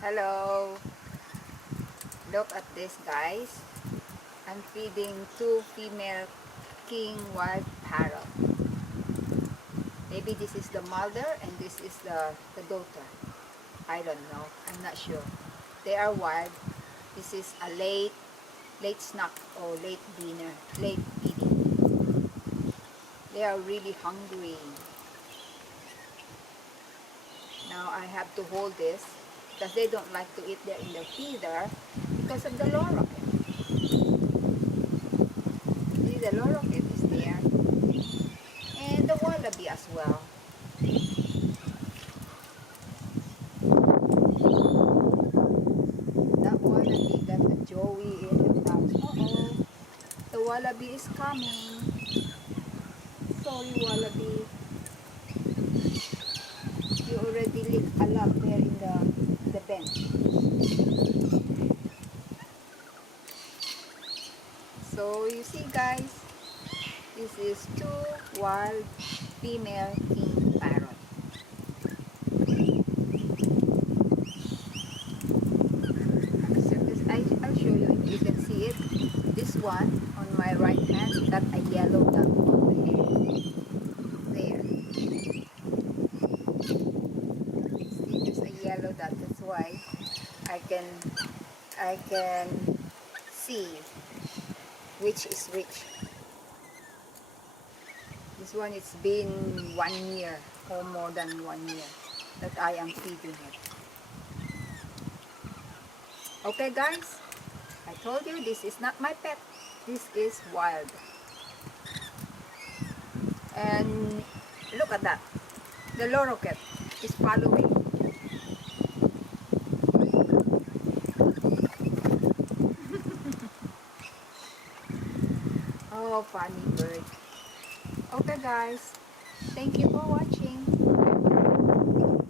Hello, look at this, guys. I'm feeding two female king wild parrot. Maybe this is the mother and this is the daughter. I don't know. I'm not sure. They are wild. This is a late snack or late dinner, late feeding. They are really hungry. Now I have to hold this because they don't like to eat there in the feeder because of the loro. See, the loro is there. And the wallaby as well. That wallaby got a joey in the house. Uh-oh. The wallaby is coming. Sorry, wallaby. You already licked a lot there in the bench. So you see, guys, this is two wild female king parrot. So I'll show you if you can see it. This one on my right hand got a yellow dot on the head. There. See, there's a yellow dot. That's why I can see which is which. This one, it's been 1 year or more than 1 year that I am feeding it. Okay, guys, I told you this is not my pet. This is wild. And look at that. The loroket is following. Oh, funny bird. Okay, guys. Thank you for watching.